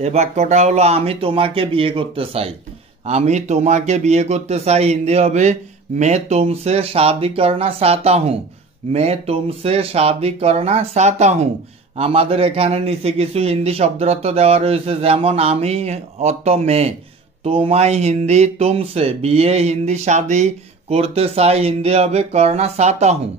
এ বাক্যটা হলো আমি তোমাকে বিয়ে করতে চাই। আমি তোমাকে বিয়ে করতে চাই হিন্দি হবে मैं तुमसे शादी करना चाहता हूँ। मैं तुमसे शादी करना चाहता हूँ। আমাদের এখানে নিচে কিছু হিন্দি শব্দের অর্থ দেওয়া রয়েছে, যেমন আমি অর্থ মে, তোমায় হিন্দি তুমসে, বিয়ে হিন্দি শাদি করতে চাই হিন্দি হবে করনা চাহতা হুঁ।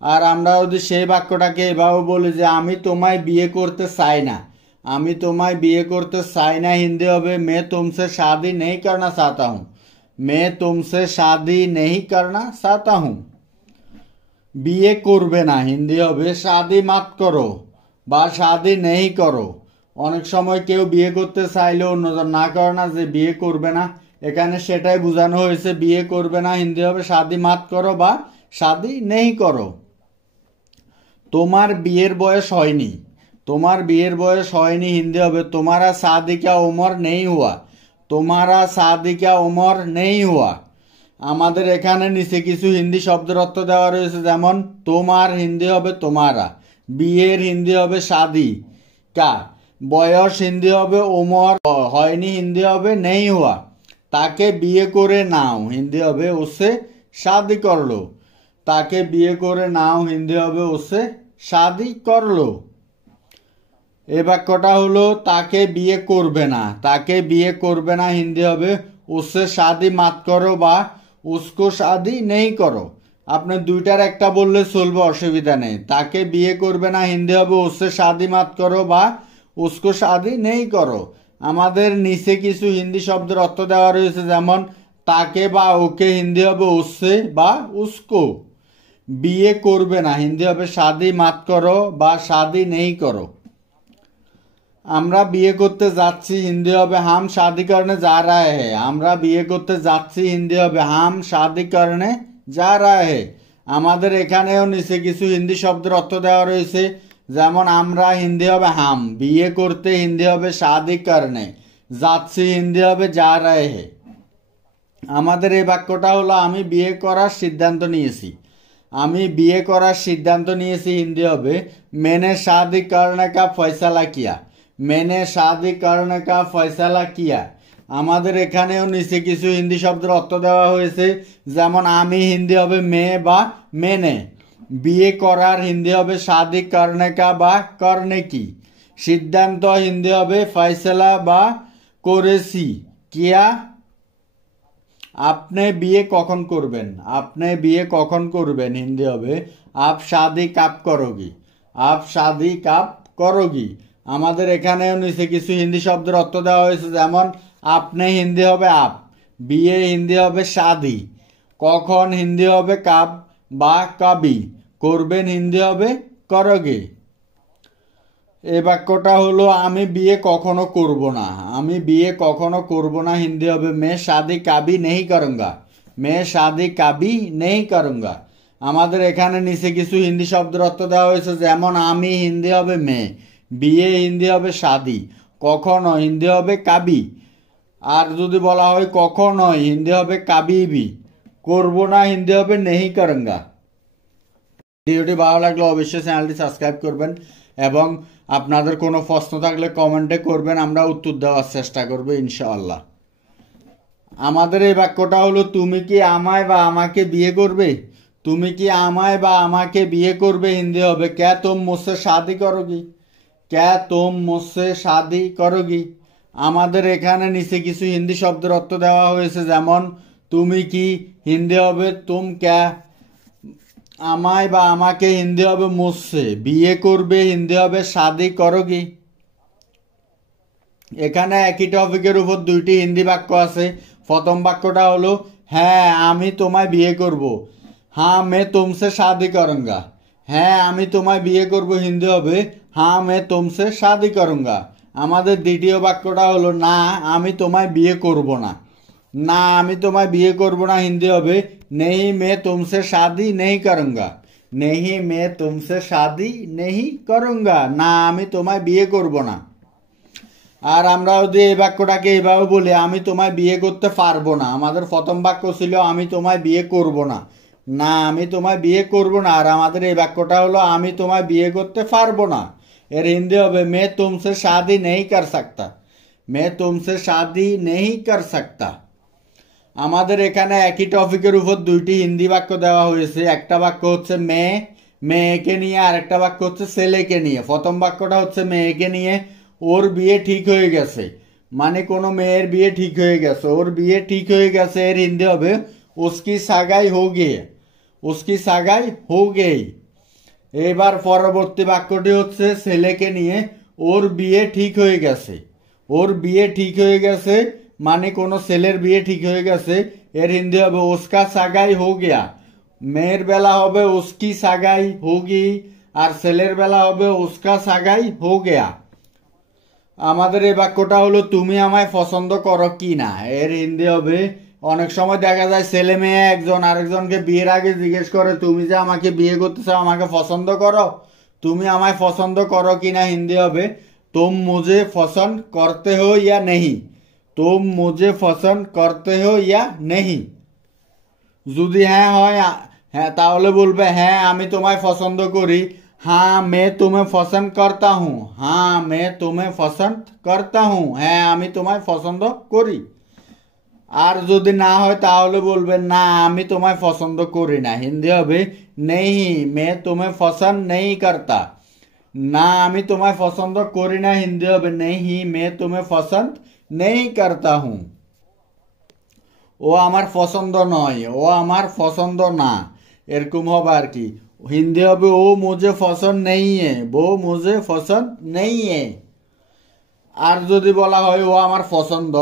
আর আমরা যদি সেই বাক্যটাকে এভাবে বলি যে আমি তোমায় বিয়ে করতে চাই না, আমি তোমায় বিয়ে করতে চাই না হিন্দি হবে मैं तुमसे शादी नहीं करना चाहता हूँ। मैं तुमसे शादी नहीं करना चाहता हूँ। বিয়ে করবে না হিন্দি হবে শাদি মাত করো বা শাদি নেই করো। অনেক সময় কেউ বিয়ে করতে চাইলে অন্যজন না করে না, যে বিয়ে করবে না, এখানে সেটাই বোঝানো হয়েছে। বিয়ে করবে না হিন্দি হবে শাদি মাত করো বা শাদি নেই করো। তোমার বিয়ের বয়স হয়নি, তোমার বিয়ের বয়স হয়নি হিন্দি হবে তোমারা शादी का उम्र नहीं हुआ। তোমারা शादी का उम्र नहीं हुआ। আমাদের এখানে নিচে কিছু হিন্দি শব্দের অর্থ দেওয়া রয়েছে, যেমন তোমার হিন্দি হবে তোমারা, বিয়ের হিন্দি হবে শাদি কা, বয়স হিন্দি হবে উমর, হয়নি হিন্দি হবে নেই হুয়া। তাকে বিয়ে করে নাও হিন্দি হবে উসে শাদি করলো। তাকে বিয়ে করে নাও হিন্দি হবে উসে শাদি করলো। এই বাক্যটা হলো তাকে বিয়ে করবে না, তাকে বিয়ে করবে না হিন্দি হবে উসে শাদি মাত করো বা উসকো শাদি নেই করো। আপনি দুইটার একটা বললে চলবে, অসুবিধা নেই। তাকে বিয়ে করবে না হিন্দি হবে উসে শাদি মাত করো বা উসকো শাদি নেই করো। আমাদের নিচে কিছু হিন্দি শব্দের অর্থ দেওয়া রয়েছে, যেমন তাকে বা ওকে হিন্দি হবে উসে বা উসকো। বিয়ে করবে না হিন্দি হবে শাদি মাত করো বা শাদি নেই করো। আমরা বিয়ে করতে যাচ্ছি হিন্দি হবে হাম শাদি করনে যা রাহে হে। আমরা বিয়ে করতে যাচ্ছি হিন্দি হবে হাম শাদি করনে যা রাহে হে। আমাদের এখানেও নিচে কিছু হিন্দি শব্দের অর্থ দেওয়া রয়েছে, যেমন আমরা হিন্দি হবে হাম, বিয়ে করতে হিন্দি হবে শাদি করনে, যাচ্ছি হিন্দি হবে যা রাহে হে। আমাদের এই বাক্যটা হলো আমি বিয়ে করার সিদ্ধান্ত নিয়েছি। আমি বিয়ে করার সিদ্ধান্ত নিয়েছি হিন্দি হবে मैंने शादी करने का फैसला किया। मैंने शादी करने का फैसला किया। আমাদের এখানেও নিচে কিছু হিন্দি শব্দের অর্থ দেওয়া হয়েছে, যেমন আমি হিন্দি হবে মে বা মেনে, বিয়ে করার হিন্দি হবে শাদি করনে কা বা করনে কি, সিদ্ধান্ত হিন্দি হবে ফয়সালা বা করেছি, কিয়া। আপনি বিয়ে কখন করবেন, আপনি বিয়ে কখন করবেন হিন্দি হবে আপ শাদি কাপ করোগি, আপ শাদি কাপ করোগি। আমাদের এখানেও নিচে কিছু হিন্দি শব্দের অর্থ দেওয়া হয়েছে, যেমন আপনি হিন্দি হবে আপ, বিয়ে হিন্দি হবে শাদি, কখন হিন্দি হবে কাব বা কাবি, করবেন হিন্দি হবে করোগে। এই বাক্যটা হলো আমি বিয়ে কখনো করব না। আমি বিয়ে কখনো করব না হিন্দি হবে मैं शादी कभी नहीं करूँगा। मैं शादी कभी नहीं करूँगा। আমাদের এখানে নিচে কিছু হিন্দি শব্দের অর্থ দেওয়া হয়েছে, যেমন আমি হিন্দি হবে মে, বিয়ে হিন্দি হবে শাদি, কখনো হিন্দি হবে কাবি, আর যদি বলা হয় কখনো হিন্দি হবে কাবিবি, করব না হিন্দি হবে নেহি করুঙ্গা। ভিডিওটি ভালো লাগলে অবশ্যই চ্যানেলটি সাবস্ক্রাইব করবেন এবং আপনাদের কোনো প্রশ্ন থাকলে কমেন্টে করবেন, আমরা উত্তর দেওয়ার চেষ্টা করব ইনশাআল্লাহ। আমাদের এই বাক্যটা হলো তুমি কি আমায় বা আমাকে বিয়ে করবে। তুমি কি আমায় বা আমাকে বিয়ে করবে হিন্দি হবে ক্যা তুম মুঝসে শাদি করোগি, ক্যা তুম মুঝসে শাদি করোগি। আমাদের এখানে নিচে কিছু হিন্দি শব্দের অর্থ দেওয়া হয়েছে, যেমন তুমি কি হিন্দি হবে তুম ক্যা, আমায় বা আমাকে হিন্দি হবে মুঝসে, বিয়ে করবে হিন্দি হবে শাদি করোগি। এখানে একই টপিকের উপর দুইটি হিন্দি বাক্য আছে। প্রথম বাক্যটা হলো হ্যাঁ আমি তোমায় বিয়ে করব, হ্যাঁ মে তুমসে শাদি করুঙ্গা। হ্যাঁ আমি তোমায় বিয়ে করব হিন্দি হবে হ্যাঁ মে তুমসে শাদি করুঙ্গা। আমাদের দ্বিতীয় বাক্যটা হলো না আমি তোমায় বিয়ে করব না। না আমি তোমায় বিয়ে করব না হিন্দি হবে नहीं मैं तुमसे शादी नहीं करूँगा। नहीं मैं तुमसे शादी नहीं करूँगा। না আমি তোমায় বিয়ে করব না। আর আমরা যদি এই বাক্যটাকে এইভাবে বলি আমি তোমায় বিয়ে করতে পারবো না। আমাদের প্রথম বাক্য ছিল আমি তোমায় বিয়ে করব না, না আমি তোমায় বিয়ে করব না। আর আমাদের এই বাক্যটা হলো আমি তোমায় বিয়ে করতে পারবো না। এর হিন্দি হবে মে তুমসে শাদি নেই কর সকতা, মে তুমসে শাদি নেই কর সকতা। আমাদের এখানে একই টপিকের উপর দুইটি হিন্দি বাক্য দেওয়া হয়েছে। একটা বাক্য হচ্ছে মেয়েকে নিয়ে, আর একটা বাক্য হচ্ছে ছেলেকে নিয়ে। প্রথম বাক্যটা হচ্ছে মেয়েকে নিয়ে, ওর বিয়ে ঠিক হয়ে গেছে, মানে কোনো মেয়ের বিয়ে ঠিক হয়ে গেছে, ওর বিয়ে ঠিক হয়ে গেছে। এর হিন্দি হবে উসকি সাগাই হো গিয়ে, উসকি সাগাই হো গেই। এবার পরবর্তী বাক্যটি হচ্ছে ছেলেকে নিয়ে, ওর বিয়ে ঠিক হয়ে গেছে, ওর বিয়ে ঠিক হয়ে গেছে মানে কোনো ছেলের বিয়ে ঠিক হয়ে গেছে। এর হিন্দি হবে উসকা সাগাই হো গিয়া। মেয়ের বেলা হবে উসকি সাগাই হোগি, আর ছেলের বেলা হবে উসকা সাগাই হো গিয়া। আমাদের এই বাক্যটা হলো তুমি আমায় পছন্দ করো কি না। এর হিন্দি হবে, অনেক সময় দেখা যায় ছেলে মেয়ে একজন আরেকজনকে বিয়ের আগে জিজ্ঞেস করে তুমি যে আমাকে বিয়ে করতে চাও আমাকে পছন্দ করো, তুমি আমায় পছন্দ করো কি না। হিন্দি হবে তুম মুঝে পছন্দ করতে হো ইয়া নেহি, তুম মুঝে পছন্দ করতে হো ইয়া নেহি। যদি হ্যাঁ হয়, হ্যাঁ তাহলে বলবে হ্যাঁ আমি তোমায় পছন্দ করি, हाँ मैं तुम्हें पसंद करता हूँ, हाँ मैं तुम्हें पसंद करता हूँ, হ্যাঁ আমি তোমায় পছন্দ করি। আর যদি না হয় তাহলে বলবে না আমি তোমায় পছন্দ করি না। হিন্দি হবে नहीं मैं तुम्हें पसंद नहीं करता, না আমি তোমায় পছন্দ করি না। হিন্দি হবে नहीं मैं तुम्हें पसंद नहीं करता हूँ। ও আমার পছন্দ নয়, ও আমার পছন্দ না, এরকম হবে আর কি। হিন্দি হবে ও মুঝে পছন্দ নেই হে, वो मुझे पसंद नहीं है। আর যদি বলা হয় ও আমার পছন্দ,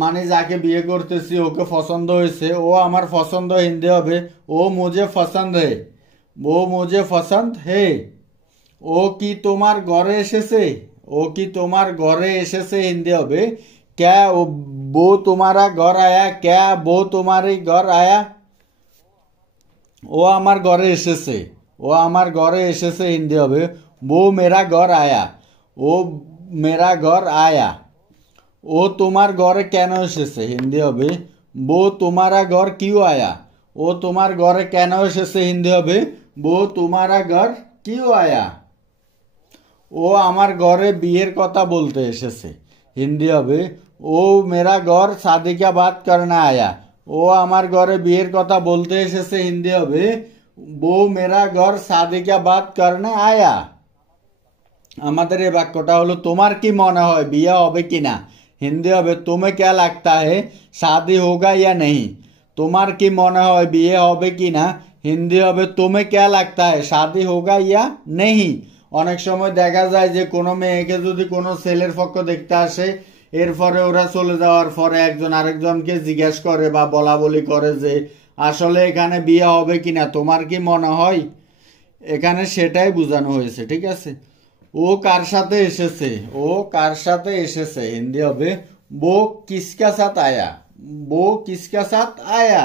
মানে যাকে বিয়ে করতেছি ওকে পছন্দ হয়েছে, ও আমার পছন্দ, হিন্দি হবে ও মুঝে পছন্দ হে, ও মুঝে পছন্দ হে। ও কি তোমার ঘরে এসেছে, ও কি তোমার ঘরে এসেছে। হিন্দি হবে क्या वो तुम्हारा घर आया, क्या वो तुम्हारे घर आया। ও আমার ঘরে এসেছে, ও আমার ঘরে এসেছে। হিন্দি হবে वो मेरा घर आया, ও मेरा घर आया। ও তোমার ঘরে কেন এসেছে। হিন্দি হবে वो तुम्हारा घर क्यों आया, ও তোমার ঘরে কেন এসেছে। হিন্দি হবে वो तुम्हारा घर क्यों आया। ও আমার ঘরে বিয়ের কথা বলতে এসেছে। হিন্দি হবে ও मेरा घर शादी का बात करना आया, ও আমার ঘরে বিয়ের কথা বলতে এসেছে। হিন্দি হবে वो मेरा घर शादी का बात करने आया। আমাদের এই বাক্যটা হলো তোমার কি মনে হয় বিয়ে হবে কিনা। হিন্দি হবে तुम्हें क्या लगता है शादी होगा या नहीं, তোমার কি মনে হয় বিয়ে হবে কিনা। হিন্দি হবে तुम्हें क्या लगता है शादी होगा या नहीं। অনেক সময় দেখা যায় যে কোনো মেয়েকে যদি কোনো ছেলের পক্ষ দেখতে আসে, এরপরে ওরা চলে যাওয়ার পরে একজন আরেকজনকে জিজ্ঞেস করে বা বলা বলি করে যে আসলে এখানে বিয়ে হবে কিনা, তোমার কি মনে হয়। এখানে সেটাই বোঝানো হয়েছে, ঠিক আছে। ও কার সাথে এসেছে, ও কার সাথে এসেছে। হিন্দি হবে वो किसके साथ आया, वो किसके साथ आया।